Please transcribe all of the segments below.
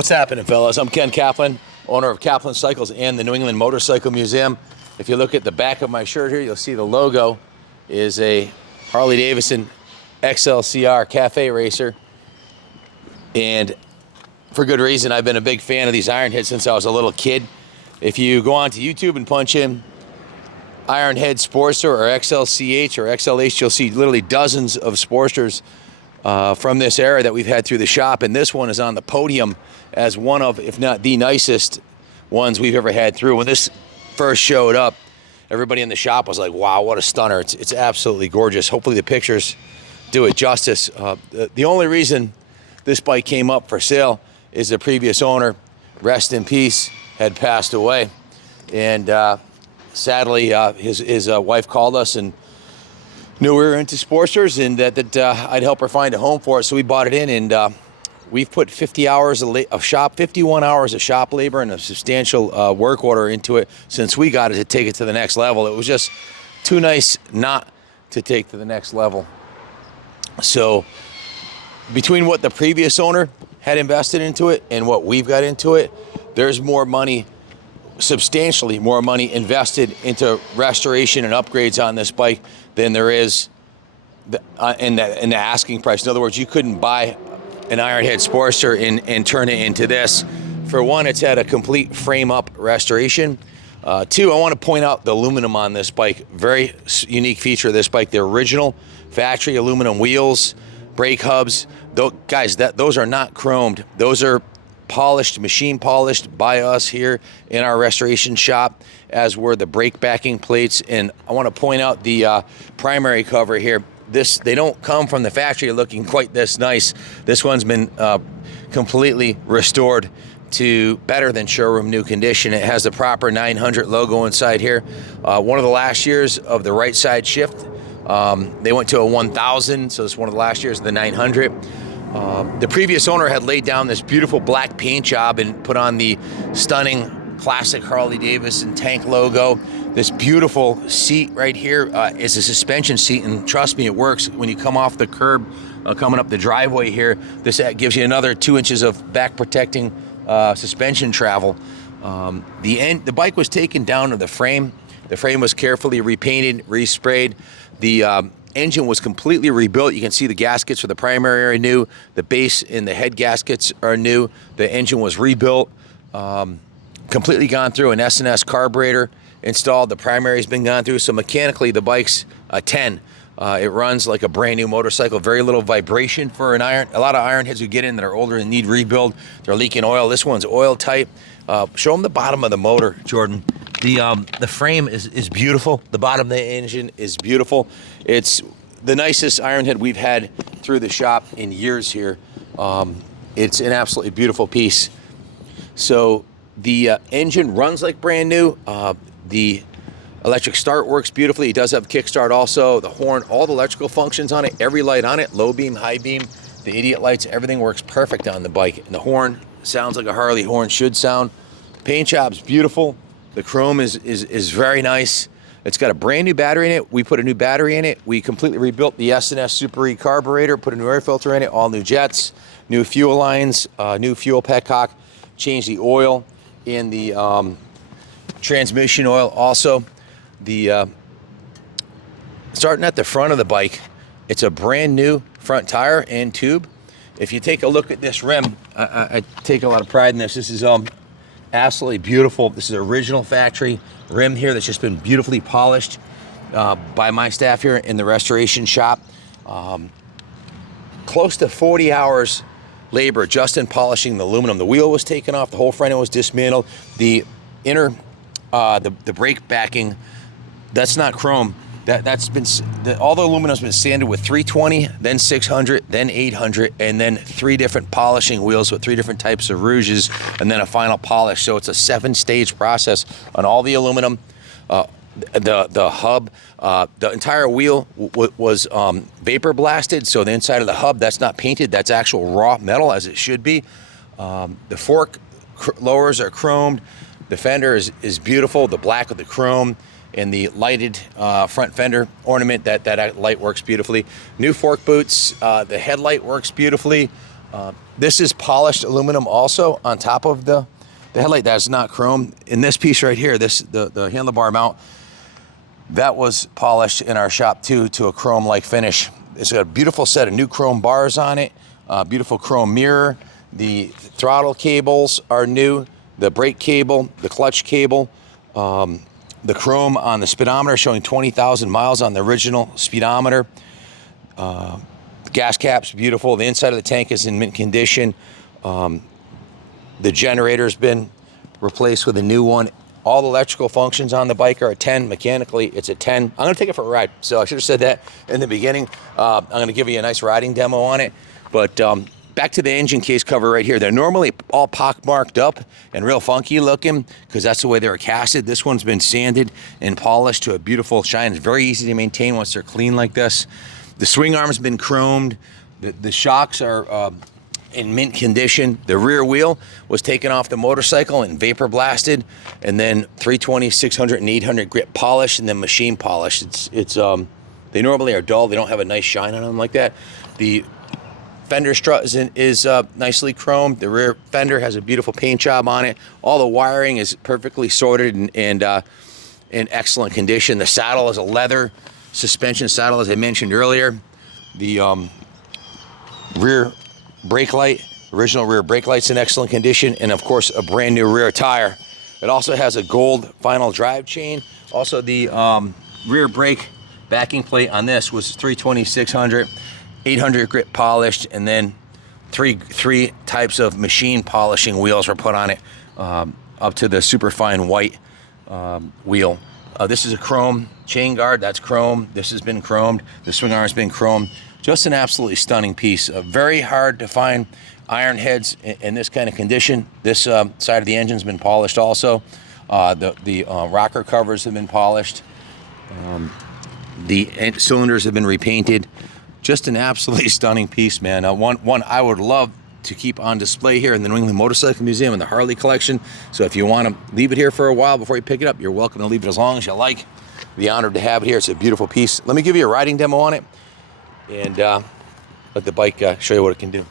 What's happening, fellas? I'm Ken Kaplan, owner of Kaplan Cycles and the New England Motorcycle Museum. If you look at the back of my shirt here, you'll see the logo is a Harley Davidson XLCR Cafe Racer. And for good reason, I've been a big fan of these Ironheads since I was a little kid. If you go onto YouTube and punch in Ironhead Sportster or XLCH or XLH, you'll see literally dozens of Sportsters from this era that we've had through the shop, and this one is on the podium as one of, if not the nicest ones we've ever had through. When this first showed up, everybody in the shop was like, wow, what a stunner. It's absolutely gorgeous. Hopefully the pictures do it justice. The only reason this bike came up for sale is the previous owner, rest in peace, had passed away. And sadly, his wife called us and knew we were into Sportsters and that I'd help her find a home for it. So we bought it in, and we've put 50 hours of shop, 51 hours of shop labor and a substantial work order into it since we got it to take it to the next level. It was just too nice not to take to the next level. So between what the previous owner had invested into it and what we've got into it, there's more money, substantially more money invested into restoration and upgrades on this bike than there is in the asking price. In other words, you couldn't buy an Ironhead Sportster and turn it into this. For one, it's had a complete frame-up restoration. Two, I want to point out the aluminum on this bike. Very unique feature of this bike. The original factory aluminum wheels, brake hubs. Guys, those are not chromed. Those are polished, machine polished by us here in our restoration shop, as were the brake backing plates. And I want to point out the primary cover here. They don't come from the factory looking quite this nice. This one's been completely restored to better than showroom new condition. It has the proper 900 logo inside here. One of the last years of the right side shift, they went to a 1000, so it's one of the last years of the 900. The previous owner had laid down this beautiful black paint job and put on the stunning classic Harley Davidson tank logo. This beautiful seat right here is a suspension seat, and trust me, it works. When you come off the curb, coming up the driveway here, this gives you another 2 inches of back protecting suspension travel. The bike was taken down to the frame. The frame was carefully repainted, resprayed. The engine was completely rebuilt. You can see the gaskets for the primary are new. The base and the head gaskets are new. The engine was rebuilt, completely gone through. An S&S carburetor installed. The primary's been gone through. So mechanically, the bike's a 10. It runs like a brand new motorcycle. Very little vibration for an iron. A lot of Ironheads who get in that are older and need rebuild, they're leaking oil. This one's oil tight. Show them the bottom of the motor, Jordan. The frame is beautiful. The bottom of the engine is beautiful. It's the nicest Ironhead we've had through the shop in years here. It's an absolutely beautiful piece. So the engine runs like brand new. The electric start works beautifully. It does have kickstart also. The horn, all the electrical functions on it, every light on it, low beam, high beam, the idiot lights, everything works perfect on the bike. And the horn sounds like a Harley horn should sound. Paint job's beautiful. The chrome is very nice. It's got a brand new battery in it. We put a new battery in it. We completely rebuilt the S&S Super E carburetor, put a new air filter in it, all new jets, new fuel lines, new fuel petcock, changed the oil in the transmission oil also. The starting at the front of the bike, it's a brand new front tire and tube. If you take a look at this rim, I take a lot of pride in this. This is absolutely beautiful. This is original factory rim here that's just been beautifully polished by my staff here in the restoration shop. Close to 40 hours labor just in polishing the aluminum. The wheel was taken off, the whole front end was dismantled. The inner, the brake backing, that's not chrome. That's been, all the aluminum's been sanded with 320, then 600, then 800, and then 3 different polishing wheels with 3 different types of rouges, and then a final polish. So it's a 7-stage process on all the aluminum. The hub, the entire wheel was vapor blasted. So the inside of the hub, that's not painted. That's actual raw metal, as it should be. The fork lowers are chromed. The fender is beautiful. The black with the chrome. And the lighted front fender ornament, that light works beautifully. New fork boots, the headlight works beautifully. This is polished aluminum also on top of the headlight. That's not chrome. In this piece right here, the handlebar mount, that was polished in our shop too to a chrome-like finish. It's got a beautiful set of new chrome bars on it, beautiful chrome mirror. The throttle cables are new, the brake cable, the clutch cable, the chrome on the speedometer showing 20,000 miles on the original speedometer. Gas cap's beautiful. The inside of the tank is in mint condition. The generator's been replaced with a new one. All the electrical functions on the bike are a 10. Mechanically, it's a 10. I'm going to take it for a ride. So I should have said that in the beginning. I'm going to give you a nice riding demo on it. But back to the engine case cover right here. They're normally all pock-marked up and real funky looking because that's the way they were casted. This one's been sanded and polished to a beautiful shine. It's very easy to maintain once they're clean like this. The swing arm's been chromed. The shocks are in mint condition. The rear wheel was taken off the motorcycle and vapor blasted, and then 320, 600, and 800 grit polish, and then machine polish. They normally are dull. They don't have a nice shine on them like that. The fender strut is nicely chromed. The rear fender has a beautiful paint job on it. All the wiring is perfectly sorted and in excellent condition. The saddle is a leather suspension saddle, as I mentioned earlier. The rear brake light, original rear brake light's in excellent condition, and of course a brand new rear tire. It also has a gold final drive chain. Also the rear brake backing plate on this was 320, 600, 800 grit polished, and then three types of machine polishing wheels were put on it, up to the super fine white wheel. This is a chrome chain guard. That's chrome. This has been chromed. The swing arm has been chromed. Just an absolutely stunning piece. Very hard to find iron heads in this kind of condition. This side of the engine's been polished also. The rocker covers have been polished. The cylinders have been repainted. Just an absolutely stunning piece, man. One I would love to keep on display here in the New England Motorcycle Museum and the Harley collection. So if you want to leave it here for a while before you pick it up, you're welcome to leave it as long as you like. Be honored to have it here. It's a beautiful piece. Let me give you a riding demo on it and let the bike show you what it can do.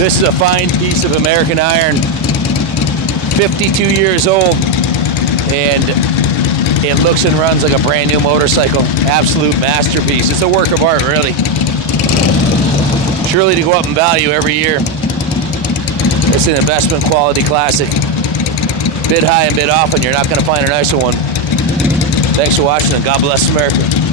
This is a fine piece of American iron, 52 years old, and it looks and runs like a brand new motorcycle. Absolute masterpiece. It's a work of art, really. surely to go up in value every year. It's an investment quality classic. Bid high and bid often. You're not going to find a nicer one. Thanks for watching, and God bless America.